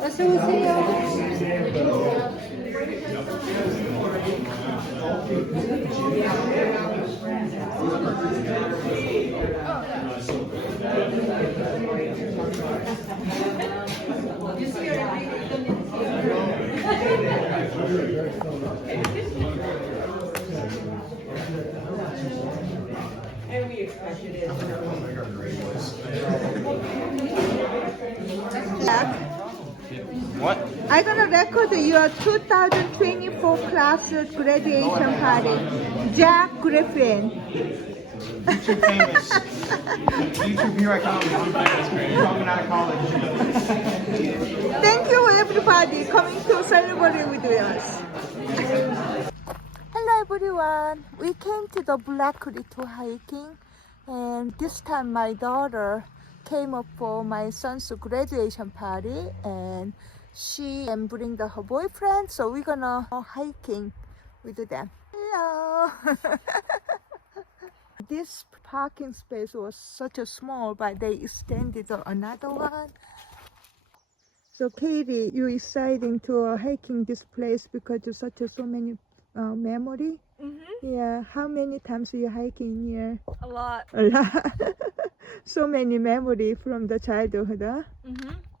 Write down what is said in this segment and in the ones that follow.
어서 오세요. What? I'm gonna record your 2024 class graduation party. Jack Griffin. YouTube famous. YouTube here I come. I'm famous. Coming out of college. Thank you everybody coming to celebrate with us. Hello everyone. We came to the Black Creek to hiking, and this time my daughter came up for my son's graduation party, and she and bring her boyfriend, so we're gonna go hiking with them. Hello. This parking space was such a small, but they extended another one. So Katie, you exciting to hiking this place because you such so many memory? Yeah. How many times you hiking here? A lot. A lot. So many memory from the childhood, huh?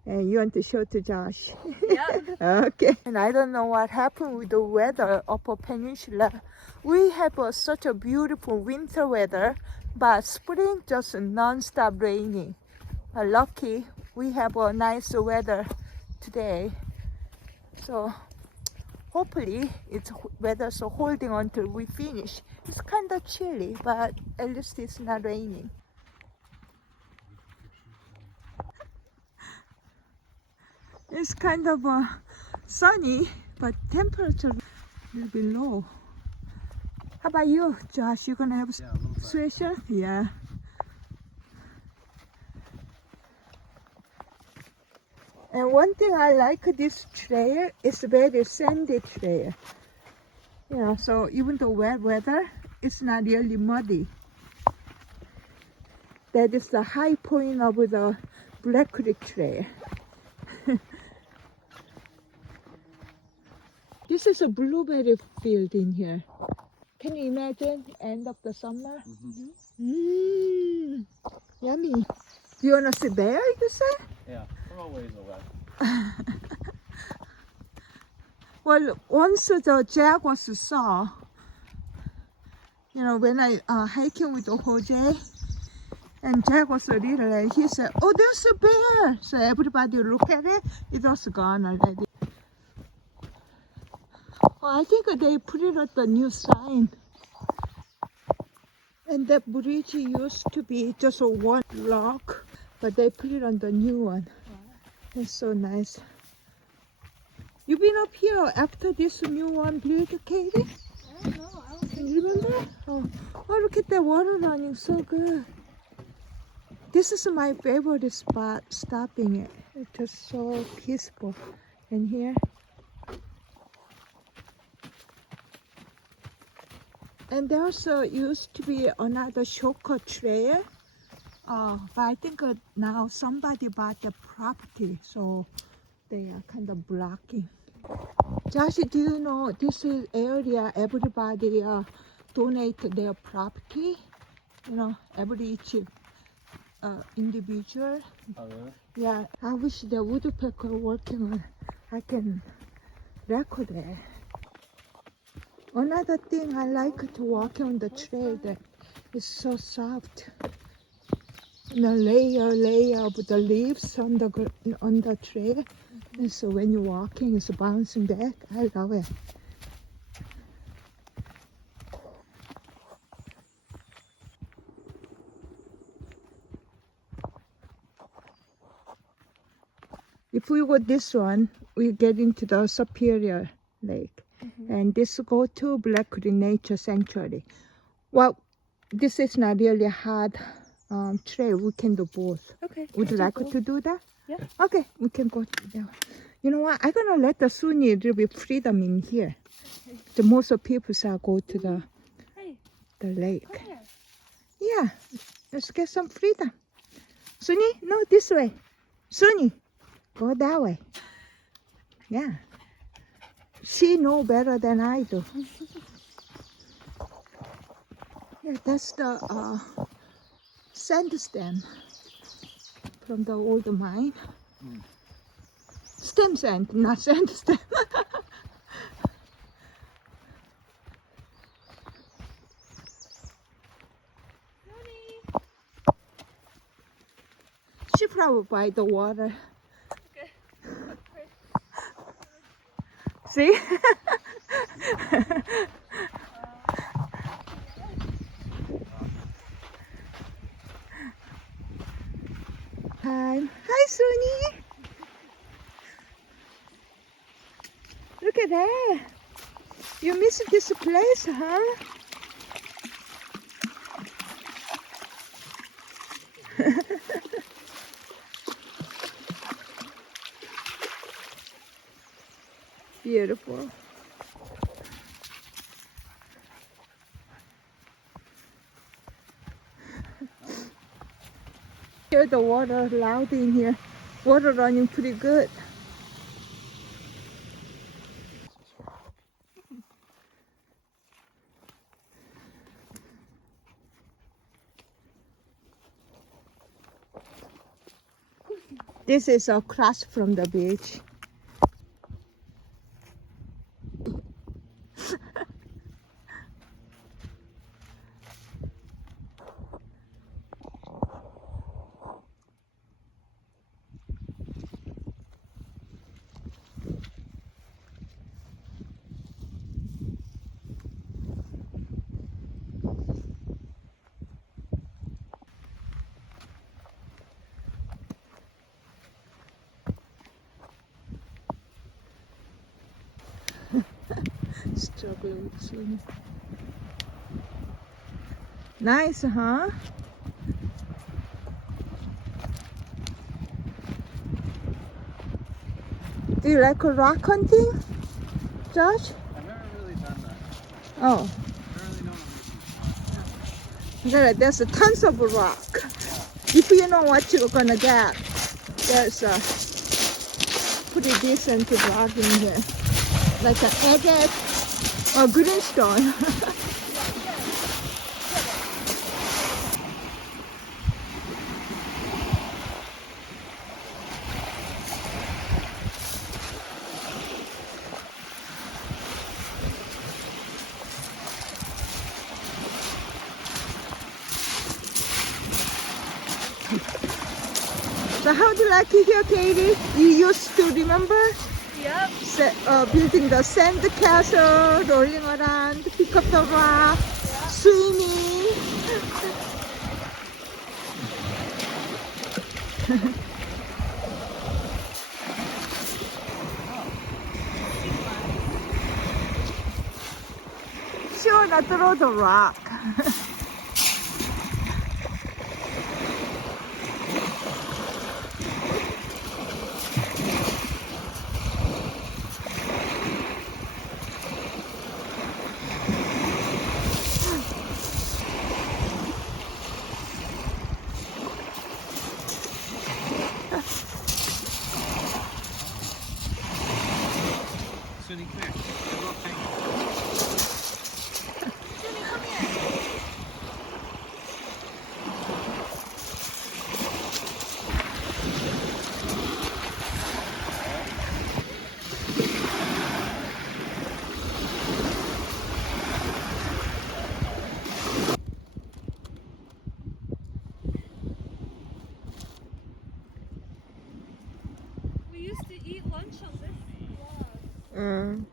And you want to show to Josh? Yeah. Okay. And I don't know what happened with the weather upper peninsula. We have such a beautiful winter weather, but spring just non-stop raining. Lucky we have a nice weather today. So hopefully it's weather so holding until we finish. It's kind of chilly, but at least it's not raining. It's kind of sunny, but temperature will be low. How about you, Josh? You gonna have a sweatshirt? Yeah. And one thing I like this trail is very sandy trail. Yeah, so even though wet weather, it's not really muddy. That is the high point of the Black Creek Trail. This is a blueberry field in here. Can you imagine end of the summer? Yummy. Do you want to see bear, you say? Yeah, we're a ways away. Well, once the jaguars saw, when I hiking with Jose, and Jack was a little, and he said, "Oh, there's a bear!" So everybody look at it. It was gone already. Well, I think they put it at the new sign. And that bridge used to be just a one log, but they put it on the new one. It's so nice. You been up here after this new one bridge, Katie? I don't know. I don't Can you remember? Oh, look at that water running, so good. This is my favorite spot, stopping it. It's just so peaceful in here. And there also used to be another shortcut trail. But I think now somebody bought the property, so they are kind of blocking. Josh, do you know this is area everybody donate their property? Every each individual. Oh, really? Yeah, I wish the woodpecker working on. I can record it. Another thing I like to walk on the trail that is so soft. Layer of the leaves on the trail, and so when you're walking, it's bouncing back. I love it. If we go this one, we get into the Superior Lake. And this go to Black Creek Nature Sanctuary. Well, this is not really a hard trail. We can do both. Okay. Would you like to do that? Yeah. Okay, we can go to that. You know what? I'm gonna let the Sunni a little bit freedom in here. The most of people go to the lake. Come here. Yeah, let's get some freedom. Sunni, no, this way. Sunni, Go that way. Yeah. She know better than I do. Yeah, that's the sand stem from the old mine. Stem sand, not sand stem. She probably by the water. See? Hi, Suni. Look at that. You missed this place, huh? Beautiful. Hear the water loud in here. Water running pretty good. This is across from the beach. Struggling with swimming. Nice, huh? Do you like rock hunting, Josh? I've never really done that. Oh, I don't really know what I'm there's tons of rock. If you know what you're gonna get, there's a pretty decent rock in here, like an agate or greenstone. So how do you like it here, Katie? You used to remember? Yep. Building the sand castle, rolling around, pick up the rock, swimming. Sure, not throw the rock. Sunny, come here. Look, hang on. We used to eat lunch on this. Mm.